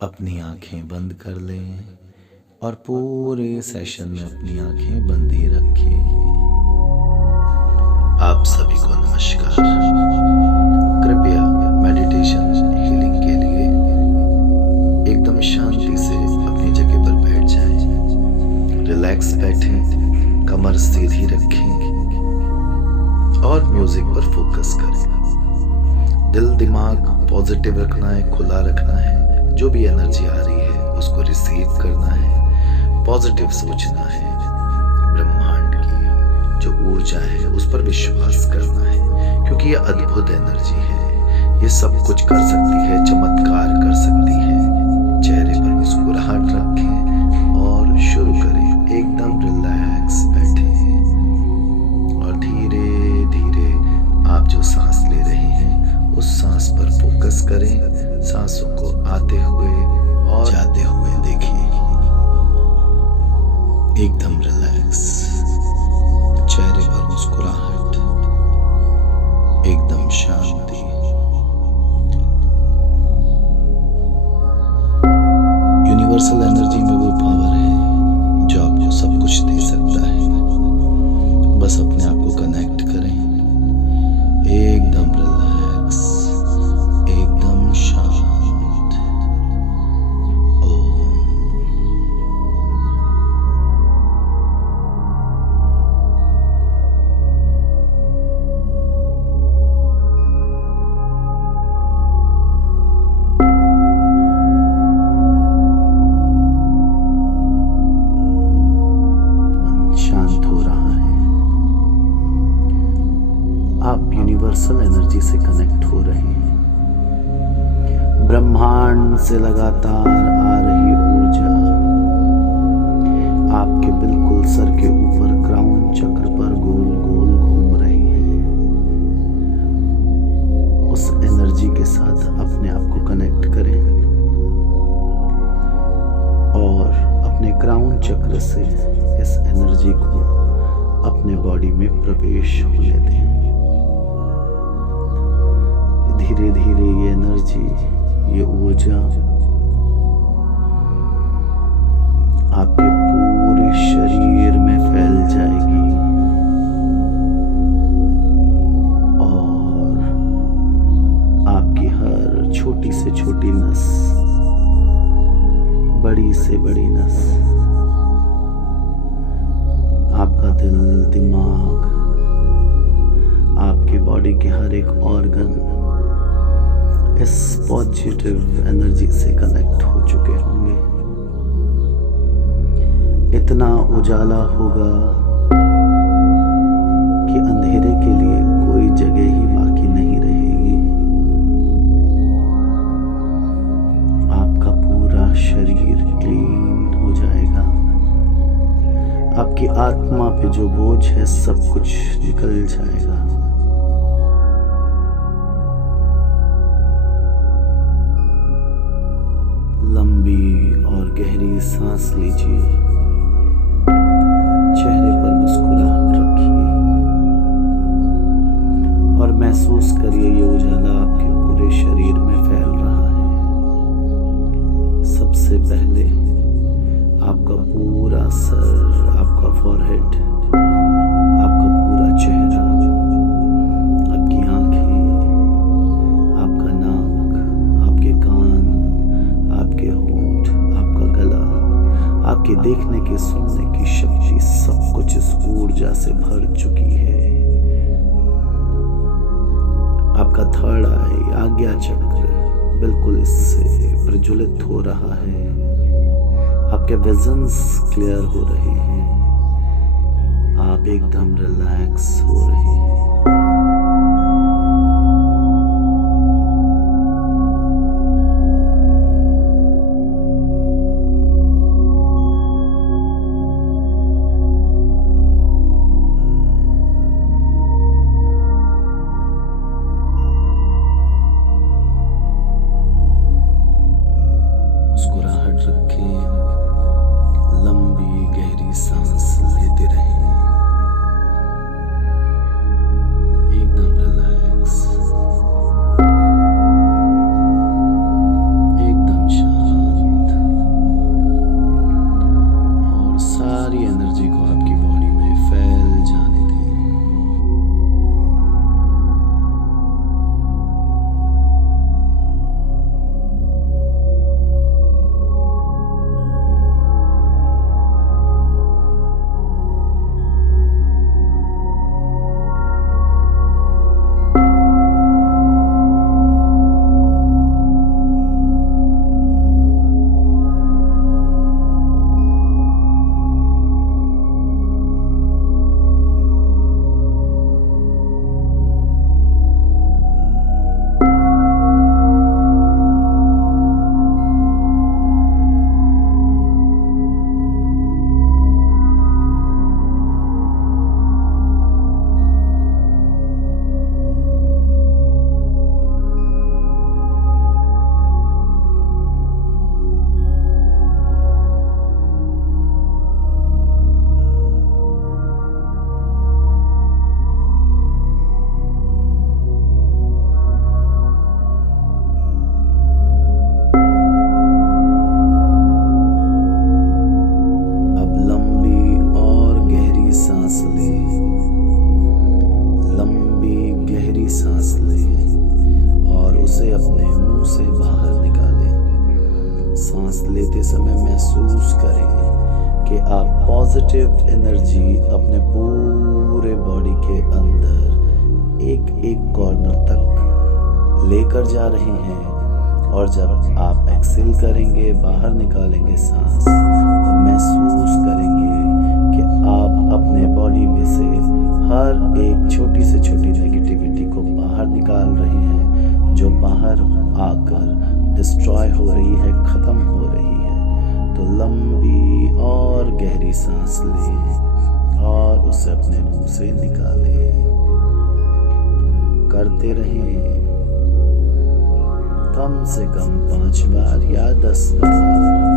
अपनी आंखें बंद कर लें और पूरे सेशन में अपनी आंखें बंद ही रखें। आप सभी को नमस्कार। कृपया मेडिटेशन हीलिंग के लिए एकदम शांति से अपनी जगह पर बैठ जाएं। रिलैक्स बैठें, कमर सीधी रखें और म्यूजिक पर फोकस करें। दिल दिमाग पॉजिटिव रखना है, खुला रखना है। जो भी एनर्जी आ रही है उसको रिसीव करना है, पॉजिटिव सोचना है। ब्रह्मांड की जो ऊर्जा है उस पर विश्वास करना है, क्योंकि ये अद्भुत एनर्जी है। ये सब कुछ कर सकती है, चमत्कार कर सकती है। चेहरे पर मुस्कुराहट रखें और शुरू करें। एकदम रिलैक्स बैठे और धीरे धीरे आप जो सांस ले रहे हैं उस सांस पर फोकस करें। सांसों को आते हुए और जाते हुए देखिए। एकदम रिलैक्स, चेहरे पर मुस्कुराहट, एकदम शांति। यूनिवर्सल एनर्जी में वो पावर है जो आपको सब कुछ दे सकता है। बस अपने आप को कनेक्ट करें। एकदम रिलैक्स, एकदम शांत। यूनिवर्सल एनर्जी से कनेक्ट हो रहे हैं। ब्रह्मांड से लगातार आ रही ऊर्जा आपके बिल्कुल सर के ऊपर क्राउन चक्र पर गोल गोल घूम रही है। उस एनर्जी के साथ अपने आप को कनेक्ट करें और अपने क्राउन चक्र से इस एनर्जी को अपने बॉडी में प्रवेश होने दें। धीरे धीरे ये एनर्जी, ये ऊर्जा आपके पूरे शरीर में फैल जाएगी और आपकी हर छोटी से छोटी नस, बड़ी से बड़ी नस, आपका दिल दिमाग, आपकी बॉडी के हर एक ऑर्गन इस पॉजिटिव एनर्जी से कनेक्ट हो चुके होंगे। इतना उजाला होगा कि अंधेरे के लिए कोई जगह ही बाकी नहीं रहेगी। आपका पूरा शरीर क्लीन हो जाएगा। आपकी आत्मा पे जो बोझ है सब कुछ निकल जाएगा। लंबी और गहरी सांस लीजिए। चेहरे पर मुस्कुराहट रखिए और महसूस करिए ये उजाला आपके पूरे शरीर में फैल रहा है। सबसे पहले आपका पूरा सर, आपका फॉरहेड, आपका पूरा चेहरा, आपकी आंखें, आपका नाक, आपके कान, आपके होंठ, आपका गला, आपके देखने की सुनने की शक्ति, सब कुछ इस ऊर्जा से भर चुकी है। आपका थर्ड आई, आज्ञा चक्र, बिल्कुल इससे प्रज्वलित हो रहा है। आपके विजन्स क्लियर हो रहे हैं। आप एकदम रिलैक्स हो रहे हैं। मुस्कुराहट रखें, लंबी गहरी सांस लेते रहें। समय महसूस करें कि आप पॉजिटिव एनर्जी अपने पूरे बॉडी के अंदर एक एक कॉर्नर तक लेकर जा रहे हैं। और जब आप एक्सेल करेंगे, बाहर निकालेंगे सांस, तो महसूस करेंगे कि आप अपने बॉडी में से हर एक छोटी से छोटी नेगेटिविटी को बाहर निकाल रहे हैं, जो बाहर आकर डिस्ट्रॉय हो रही है, ख़त्म हो रही है। तो लंबी और गहरी सांस लें और उसे अपने मुंह से निकालें। करते रहें कम से कम 5 बार या 10 बार।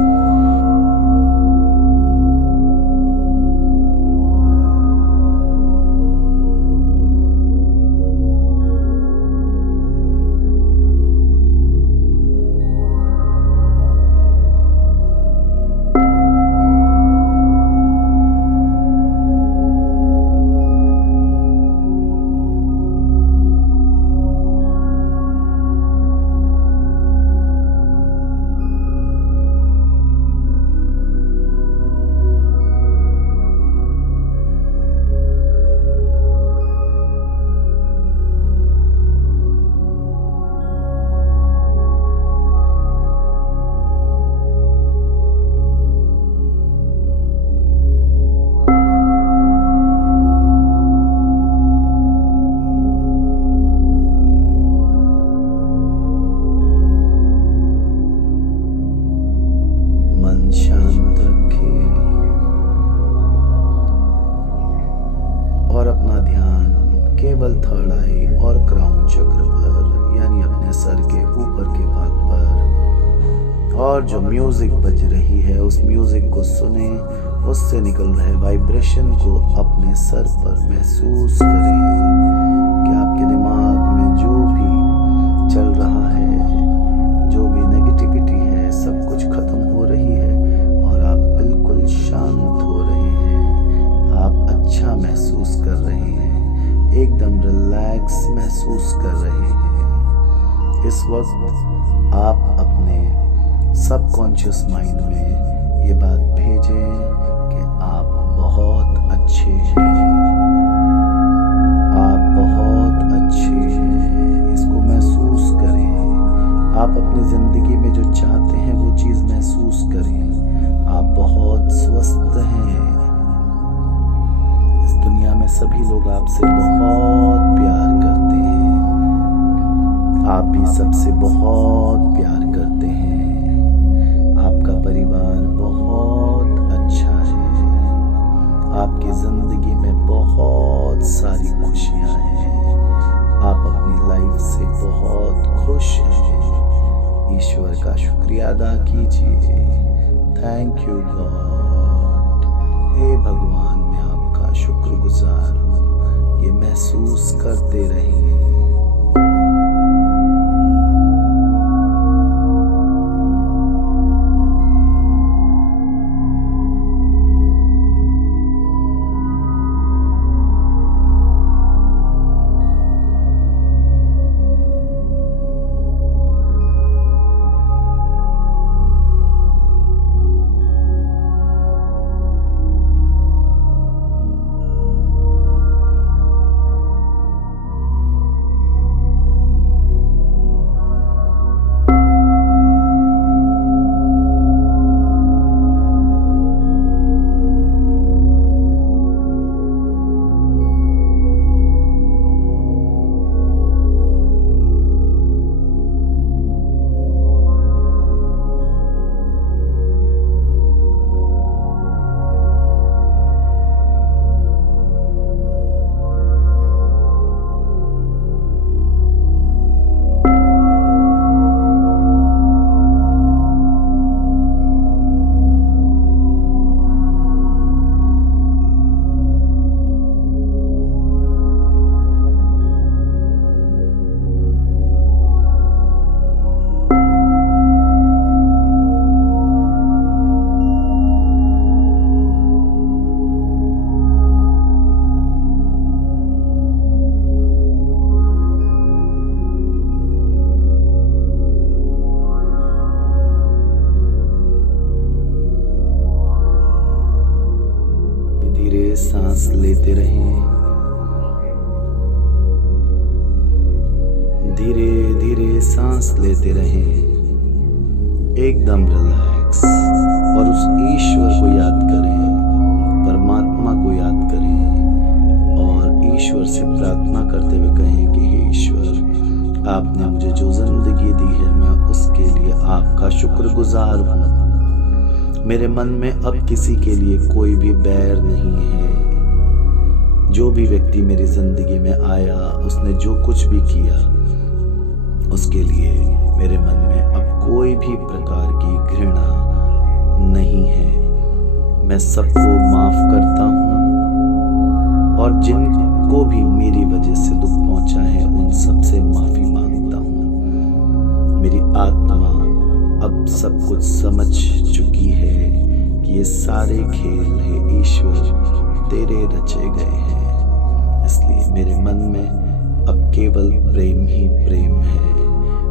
शांत रखें और अपना ध्यान केवल थर्ड आई और क्राउन चक्र पर, यानी अपने सर के ऊपर के भाग पर। और जो म्यूजिक बज रही है उस म्यूजिक को सुने, उससे निकल रहे वाइब्रेशन को अपने सर पर महसूस करें कि आपके दिमाग में जो भी चल रहा है, जो भी नेगेटिविटी है, सब कुछ खत्म हो रही है और आप बिल्कुल शांत हो रहे हैं। आप अच्छा महसूस कर रहे हैं, एकदम रिलैक्स महसूस कर रहे हैं। इस वक्त आप अपने सबकॉन्शियस माइंड में ये बात भेजें कि आप बहुत अच्छे हैं, आप बहुत अच्छे हैं। इसको महसूस करें। आप अपनी ज़िंदगी में जो चाहते हैं वो चीज़ महसूस करें। आप बहुत स्वस्थ हैं। इस दुनिया में सभी लोग आपसे बहुत प्यार करते हैं। आप भी सबसे बहुत प्यार करते हैं। आपका परिवार बहुत अच्छा है। आपकी ज़िंदगी में बहुत सारी खुशियाँ हैं। आप अपनी लाइफ से बहुत खुश हैं। ईश्वर का शुक्रिया अदा कीजिए। Thank you God. हे भगवान, मैं आपका शुक्रगुजार हूँ। ये महसूस करते रहें। धीरे धीरे सांस लेते रहें, एकदम रिलैक्स, और उस ईश्वर को याद करें, परमात्मा को याद करें और ईश्वर से प्रार्थना करते हुए कहें कि हे ईश्वर, आपने मुझे जो जिंदगी दी है मैं उसके लिए आपका शुक्रगुजार हूँ। मेरे मन में अब किसी के लिए कोई भी बैर नहीं है। जो भी व्यक्ति मेरी जिंदगी में आया, उसने जो कुछ भी किया, उसके लिए मेरे मन में अब कोई भी प्रकार की घृणा नहीं है। मैं सबको माफ करता हूँ और जिनको भी मेरी वजह से दुख पहुंचा है उन सब से माफी मांगता हूँ। मेरी आत्मा अब सब कुछ समझ चुकी है कि ये सारे खेल है ईश्वर तेरे रचे गए हैं, इसलिए मेरे मन में अब केवल प्रेम ही प्रेम है।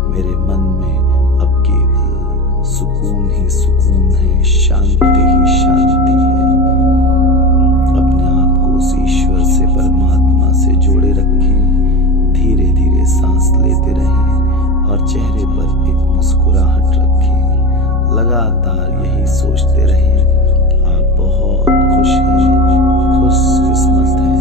मेरे मन में अब केवल सुकून ही सुकून है, शांति ही शांति है। अपने आप को उस ईश्वर से, परमात्मा से जोड़े रखें, धीरे धीरे सांस लेते रहें और चेहरे पर एक मुस्कुराहट रखें। लगातार यही सोचते रहें, आप बहुत खुश हैं, खुशकिस्मत हैं।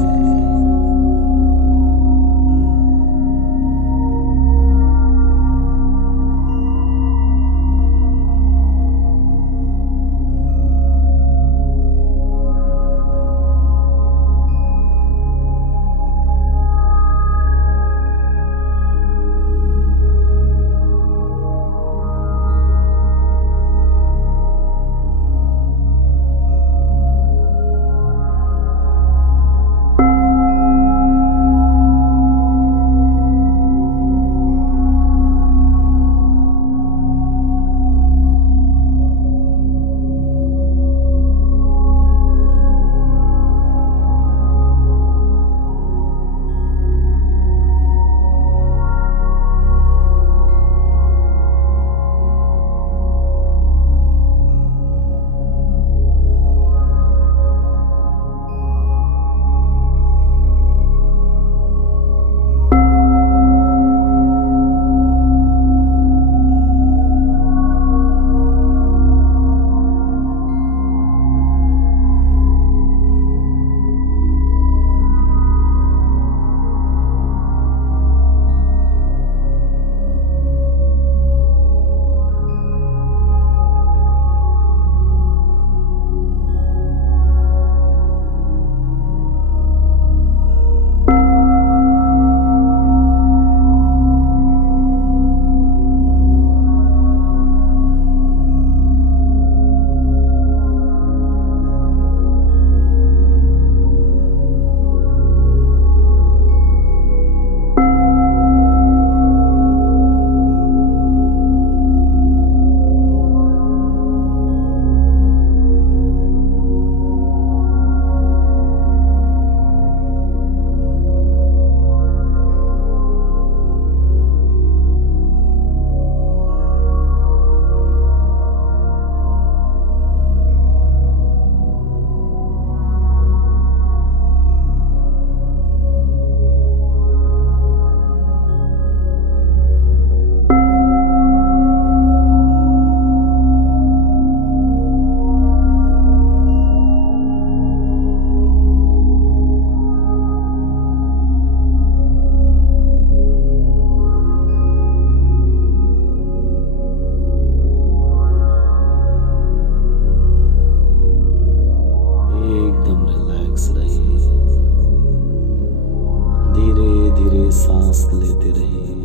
सांस लेते रहें,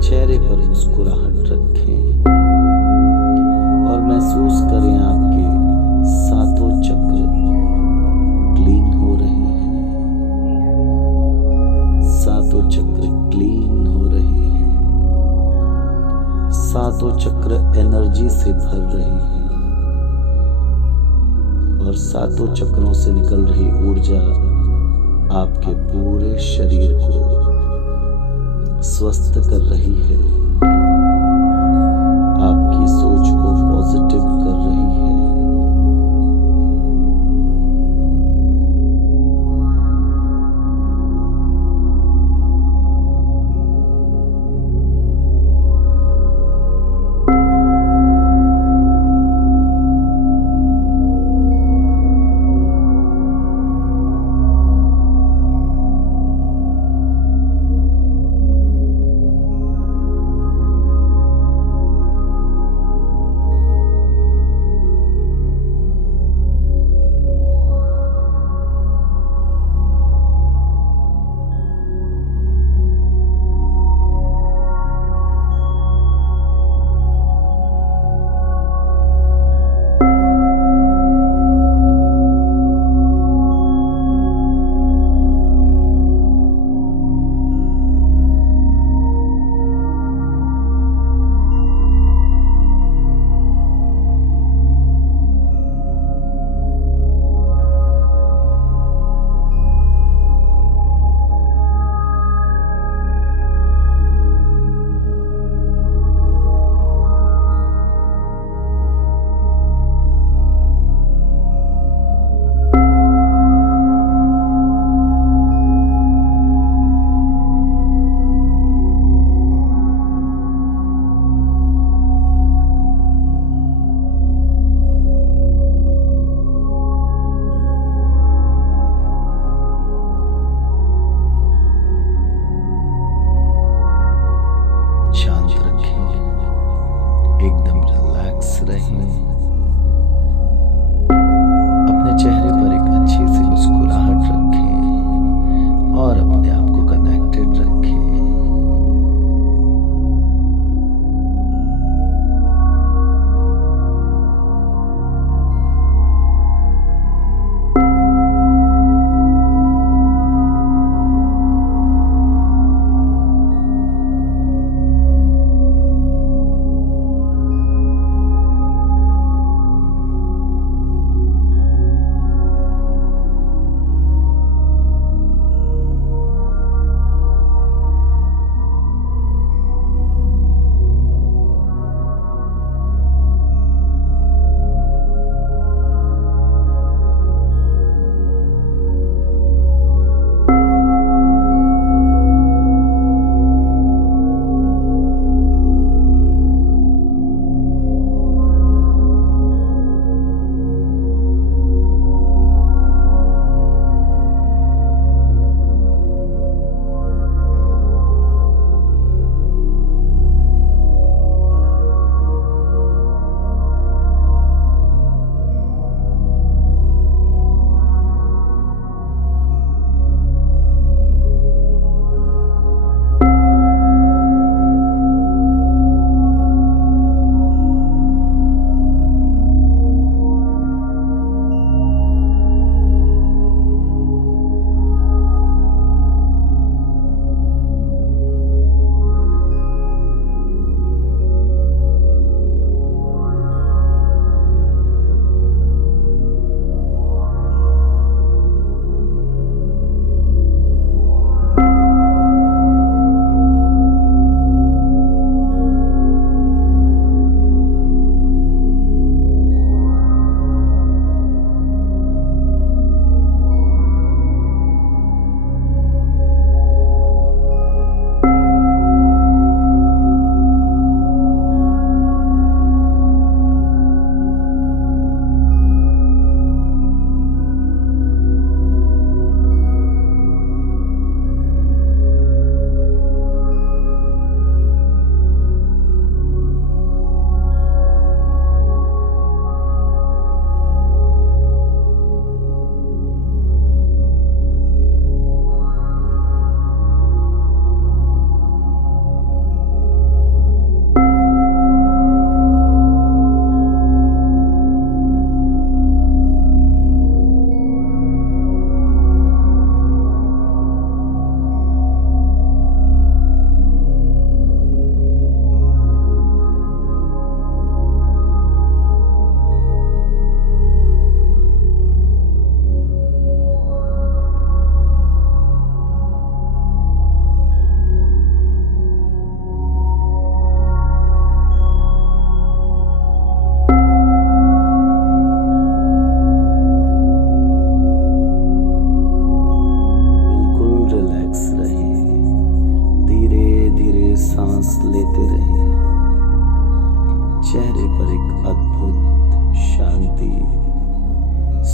चेहरे पर मुस्कुराहट रखें और महसूस करें आपके सातों चक्र क्लीन हो रहे हैं। सातों चक्र क्लीन हो रहे हैं। सातों चक्र एनर्जी से भर रहे हैं और सातों चक्रों से निकल रही ऊर्जा आपके पूरे शरीर को स्वस्थ कर रही है, आपकी सोच को पॉजिटिव कर रही है।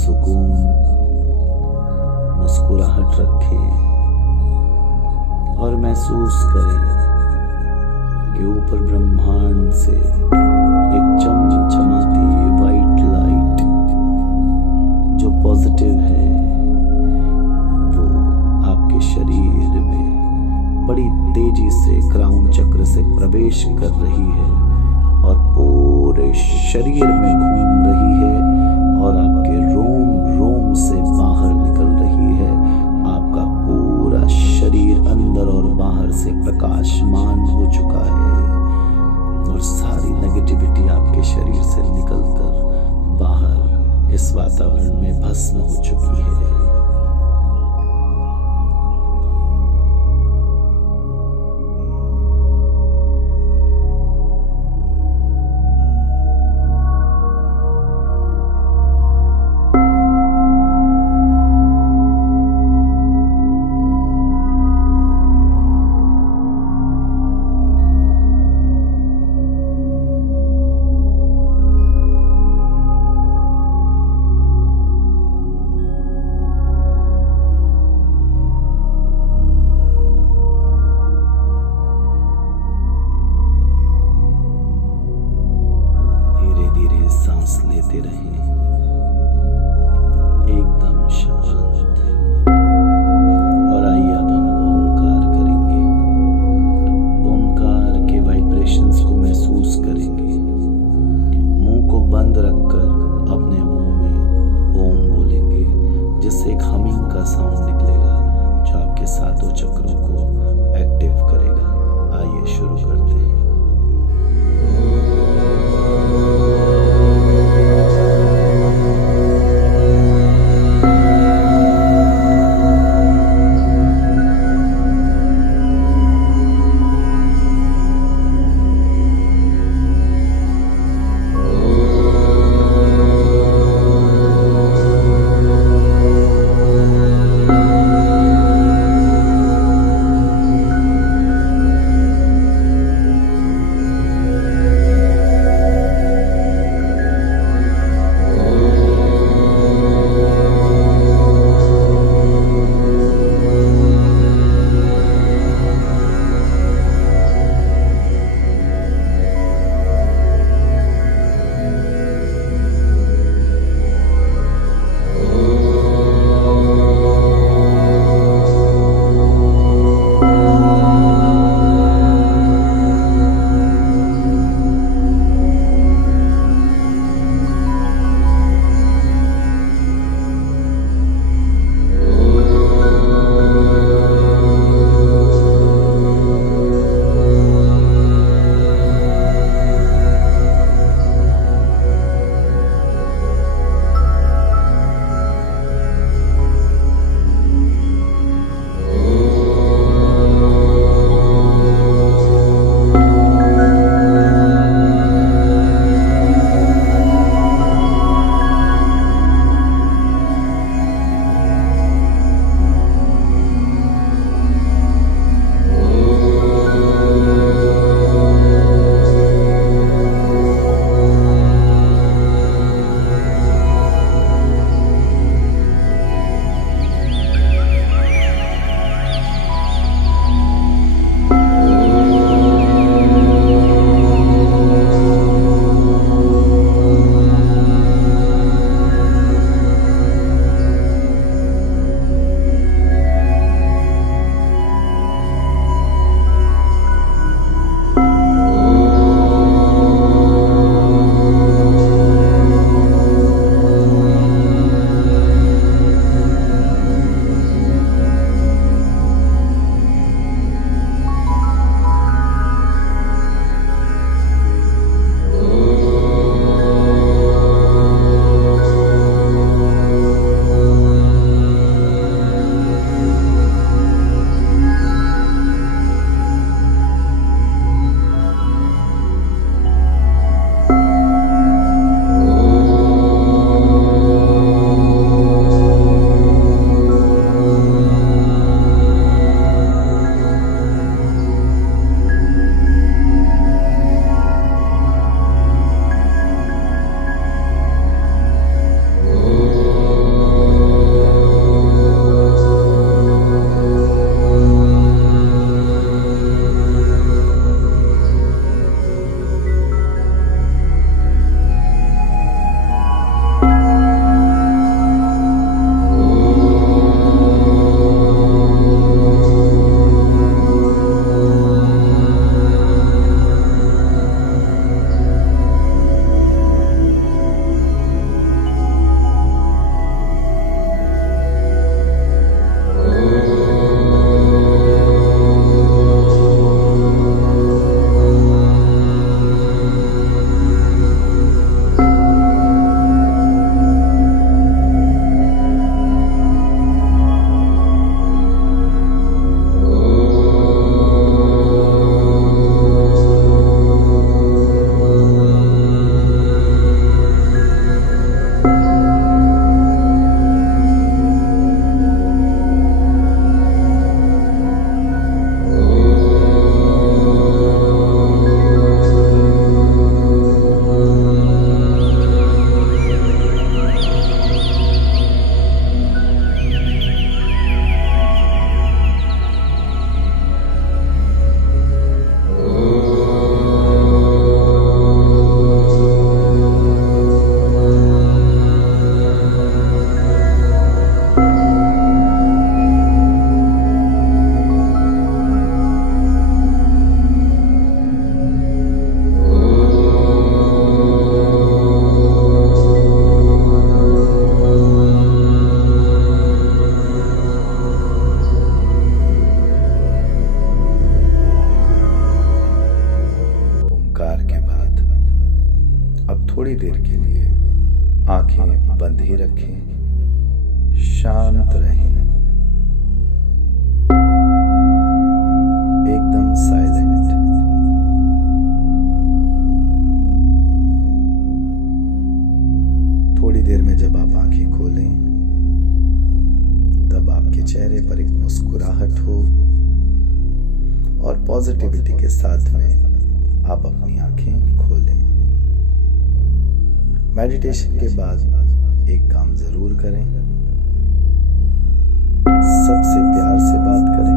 सुकून, मुस्कुराहट रखें और महसूस करें कि ऊपर ब्रह्मांड से एक चमचमाती वाइट लाइट जो पॉजिटिव है वो आपके शरीर में बड़ी तेजी से क्राउन चक्र से प्रवेश कर रही है और पूरे शरीर में घूम रही है और आपके रोम रोम से बाहर निकल रही है। आपका पूरा शरीर अंदर और बाहर से प्रकाशमान हो चुका है और सारी नेगेटिविटी आपके शरीर से निकलकर बाहर इस वातावरण में भस्म हो चुकी है। थोड़ी देर के लिए आंखें बंद ही रखें, शांत रहें, एकदम साइलेंट। थोड़ी देर में जब आप आंखें खोलें तब आपके चेहरे पर एक मुस्कुराहट हो और पॉजिटिविटी के साथ में आप अपनी आंखें खोलें। मेडिटेशन के बाद एक काम जरूर करें, सबसे प्यार से बात करें,